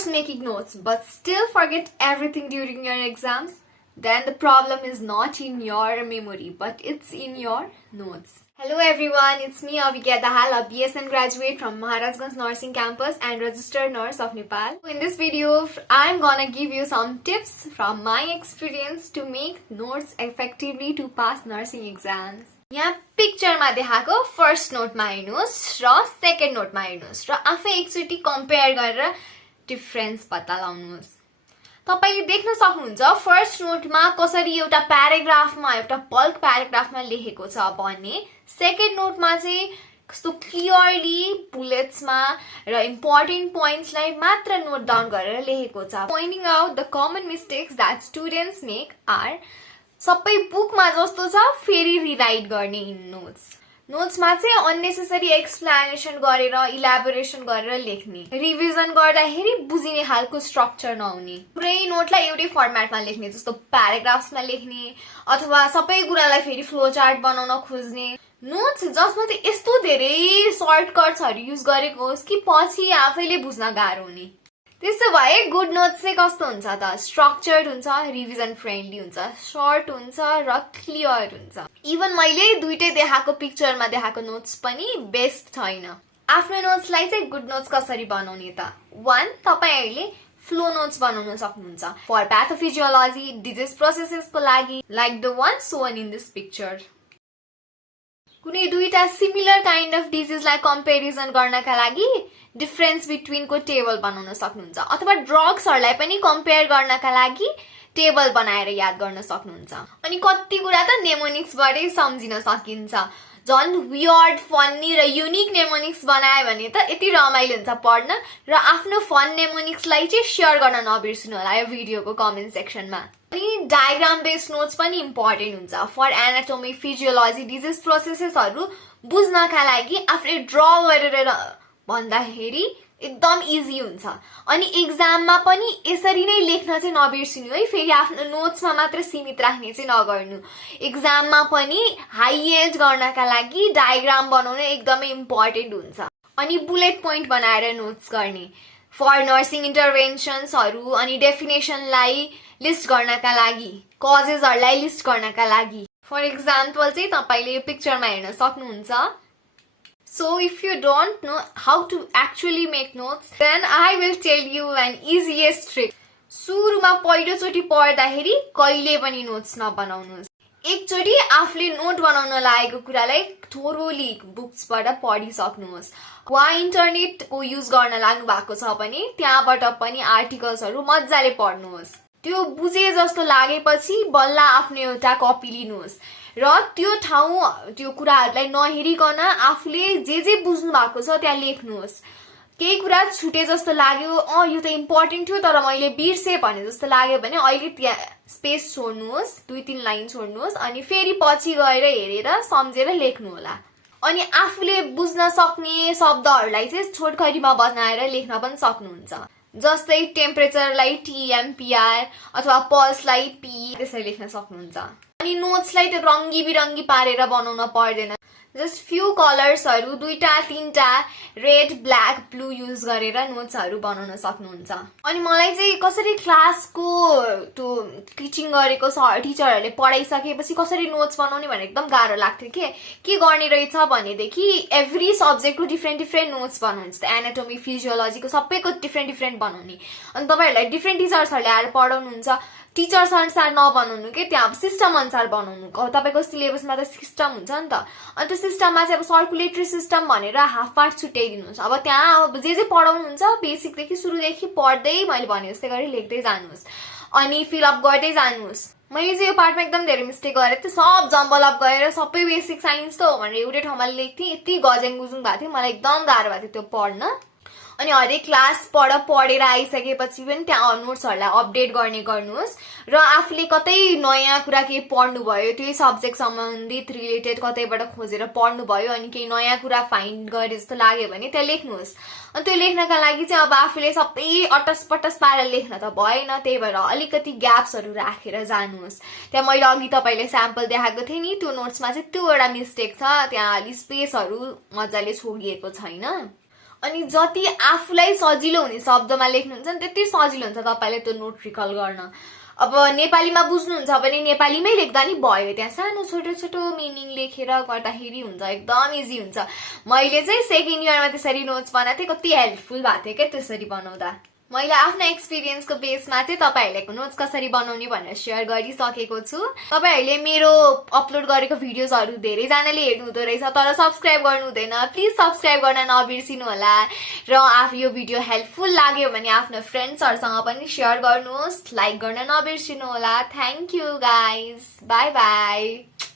course making notes but still forget everything during your exams, then the problem is not in your memory but it's in your notes. Hello everyone, it's me Avikya Dahal, a BSN graduate from Maharajganj Nursing Campus and registered nurse of Nepal. In this video, I'm gonna give you some tips from my experience to make notes effectively to pass nursing exams. यहाँ पिक्चरमा देखाएको first नोटमा हेर्नुहोस् र second नोटमा हेर्नुहोस् र आफै एकचोटी compare गरेर difference पत्ता लगाउनुहोस्। तपाईले देख्न सक्नुहुन्छ फर्स्ट नोटमा कसरी एउटा प्याराग्राफमा एउटा बल्क प्याराग्राफमा लेखेको छ भने सेकेन्ड नोटमा चाहिँ कस्तो क्लियरली बुलेट्समा र इम्पोर्टेन्ट पोइन्ट्सलाई मात्र नोट डाउन गरेर लेखेको छ। Pointing out the common mistakes that students make are सबै बुकमा जस्तो छ फेरि रिराइट गर्ने इन नोट्स। नोट्समा चाहिँ अननेसेसरी एक्सप्लेनेसन गरेर इलाबोरेसन गरेर लेख्ने, रिभिजन गर्दाखेरि बुझिने खालको स्ट्रक्चर नहुने, पुरै नोटलाई एउटै फर्मेटमा लेख्ने जस्तो प्याराग्राफ्समा लेख्ने अथवा सबै कुरालाई फेरि फ्लो चार्ट बनाउन खोज्ने। नोट्स जसमा चाहिँ यस्तो धेरै सर्टकट्सहरू युज गरेको होस् कि पछि आफैले बुझ्न गाह्रो हुने। त्यसो भए गुड नोट्स चाहिँ कस्तो हुन्छ त? स्ट्रक्चर्ड हुन्छ, रिभिजन फ्रेन्डली हुन्छ, सर्ट हुन्छ र क्लियर हुन्छ। इभन मैले दुईटै देखाएको पिक्चरमा देखाएको नोट्स पनि बेस्ट छैन। आफ्नो नोट्सलाई चाहिँ गुड नोट्स कसरी बनाउने त? 1. तपाईहरुले फ्लो नोट्स बनाउन सक्नुहुन्छ फर प्याथोफिजियोलोजी, डिजिज प्रोसेसेसको लागि, like the one shown in this picture. कुनै दुईटा सिमिलर काइन्ड अफ डिजिजलाई कम्पेरिजन गर्नका लागि डिफरेन्स बिट्विनको टेबल बनाउन सक्नुहुन्छ अथवा ड्रग्सहरूलाई पनि कम्पेयर गर्नका लागि टेबल बनाएर याद गर्न सक्नुहुन्छ। अनि कति कुरा त नेमोनिक्सबाटै सम्झिन सकिन्छ। झन् वियर्ड, फन्नी र युनिक नेमोनिक्स बनायो भने त यति रमाइलो हुन्छ पढ्न। र आफ्नो फन नेमोनिक्सलाई चाहिँ सेयर गर्न नबिर्सनु होला यो भिडियोको कमेन्ट सेक्सनमा। अनि डायग्राम बेस्ड नोट्स पनि इम्पोर्टेन्ट हुन्छ फर एनाटोमी, फिजियोलोजी, डिजिज प्रोसेसेसहरू बुझ्नका लागि आफूले ड्र गरेर भन्दाखेरि एकदम इजी हुन्छ। अनि एक्जाममा पनि यसरी नै लेख्न चाहिँ नबिर्सिनु है, फेरि आफ्नो नोट्समा मात्र सीमित राख्ने चाहिँ नगर्नु। एक्जाममा पनि हाइलाइट गर्नका लागि डायग्राम बनाउनु एकदमै इम्पोर्टेन्ट हुन्छ। अनि बुलेट पोइन्ट बनाएर नोट्स गर्ने फर नर्सिङ इन्टरभेन्सन्सहरू, अनि डेफिनेसनलाई लिस्ट गर्नका लागि, कजेसहरूलाई लिस्ट गर्नका लागि। फर एक्जाम्पल चाहिँ तपाईले यो पिक्चरमा हेर्न सक्नुहुन्छ। So if you don't know how to actually make notes, then I will tell you an easiest trick. सुरुमा पहिलोचोटि पढ्दाखेरि कहिले पनि नोट्स नबनाउनुहोस्। एकचोटि आफूले नोट बनाउन लागेको कुरालाई थोरोली बुक्सबाट पढिसक्नुहोस् वा इन्टरनेटको युज गर्न लाग्नु भएको छ भने त्यहाँबाट पनि आर्टिकल्सहरू मजाले पढ्नुहोस्। त्यो बुझे जस्तो लागेपछि बल्ल आफ्नो एउटा कपी लिनुहोस् र त्यो ठाउँ त्यो कुराहरूलाई नहेरिकन आफूले जे बुझ्नु भएको छ त्यहाँ लेख्नुहोस्। केही कुरा छुटे जस्तो लाग्यो, यो त इम्पोर्टेन्ट थियो तर मैले बिर्सेँ भने जस्तो लाग्यो भने अहिले त्यहाँ स्पेस छोड्नुहोस्, 2-3 लाइन छोड्नुहोस् अनि फेरि पछि गएर हेरेर सम्झेर लेख्नु होला। अनि आफूले बुझ्न सक्ने शब्दहरूलाई चाहिँ छोटकरीमा बनाएर लेख्न पनि सक्नुहुन्छ। जस्तै टेम्परेचरलाई TMPR अथवा पल्सलाई P त्यसरी लेख्न सक्नुहुन्छ। अनि नोट्सलाई त रङ्गी बिरङ्गी पारेर बनाउन पर्दैन। जस्ट फ्यु कलर्सहरू 2-3टा रेड, ब्ल्याक, ब्लू युज गरेर नोट्सहरू बनाउन सक्नुहुन्छ। अनि मलाई चाहिँ कसरी क्लासको त्यो टिचिङ गरेको टिचरहरूले पढाइसकेपछि कसरी नोट्स बनाउने भने एकदम गाह्रो लाग्थ्यो के गर्ने रहेछ भनेदेखि एभ्री सब्जेक्टको डिफ्रेन्ट नोट्स बनाउनु। जस्तै एनाटोमी, फिजियोलोजीको सबैको डिफ्रेन्ट बनाउने। अनि तपाईँहरूलाई डिफ्रेन्ट टिचर्सहरूले आएर पढाउनुहुन्छ, टिचर्स अनुसार नबनाउनु के, त्यहाँ अब सिस्टम अनुसार बनाउनु। तपाईँको सिलेबसमा त सिस्टम हुन्छ नि त, अनि त्यो सिस्टममा चाहिँ अब सर्कुलेटरी सिस्टम भनेर हाफ पार्ट छुट्याइदिनुहोस्। अब त्यहाँ अब जे पढाउनुहुन्छ बेसिकदेखि सुरुदेखि पढ्दै मैले भने जस्तै गरी लेख्दै जानुहोस् अनि फिलअप गर्दै जानुहोस्। मैले चाहिँ यो पार्टमा एकदम धेरै मिस्टेक गरेको थिएँ, सब जम्बल अप गरेर सबै बेसिक साइन्स त हो भनेर एउटै ठाउँमा लेख्थेँ। यति गजेङ गुजुङ भएको थियो, मलाई एकदम गाह्रो भएको थियो त्यो पढ्न। अनि हरेक क्लासबाट पढेर आइसकेपछि पनि त्यहाँ नोट्सहरूलाई अपडेट गर्ने गर्नुहोस् र आफूले कतै नयाँ कुरा केही पढ्नुभयो, त्यही सब्जेक्ट सम्बन्धित रिलेटेड कतैबाट खोजेर पढ्नुभयो अनि केही नयाँ कुरा फाइन्ड गरे जस्तो लाग्यो भने त्यहाँ लेख्नुहोस्। अनि त्यो लेख्नका लागि चाहिँ अब आफूले सबै अटस पारेर लेख्न त भएन, त्यही भएर अलिकति ग्याप्सहरू राखेर जानुहोस्। त्यहाँ मैले अघि तपाईँले स्याम्पल देखाएको थिएँ नि, त्यो नोट्समा चाहिँ त्यो एउटा मिस्टेक छ, त्यहाँ अलि स्पेसहरू मजाले छोडिएको छैन। अनि जति आफूलाई सजिलो हुने शब्दमा लेख्नुहुन्छ नि त्यति सजिलो हुन्छ तपाईँले त्यो नोट रिकल गर्न। अब नेपालीमा बुझ्नुहुन्छ भने नेपालीमै लेख्दा नि भयो, त्यहाँ सानो छोटो छोटो मिनिङ लेखेर गर्दाखेरि हुन्छ, एकदम इजी हुन्छ। मैले चाहिँ सेकेन्ड इयरमा त्यसरी नोट्स बनाएको थिएँ, कति हेल्पफुल भएको थियो क्या त्यसरी बनाउँदा। मैले आफ्नो एक्सपिरियन्सको बेसमा चाहिँ तपाईँहरूको नोट्स कसरी बनाउने भनेर सेयर गरिसकेको छु। तपाईँहरूले मेरो अपलोड गरेको भिडियोजहरू धेरैजनाले हेर्नु हुँदो रहेछ तर सब्सक्राइब गर्नु हुँदैन, प्लिज सब्सक्राइब गर्न नबिर्सिनु होला। र यो भिडियो हेल्पफुल लाग्यो भने आफ्नो फ्रेन्ड्सहरूसँग पनि सेयर गर्नुहोस्, लाइक गर्न नबिर्सिनु होला। Thank you guys, by by.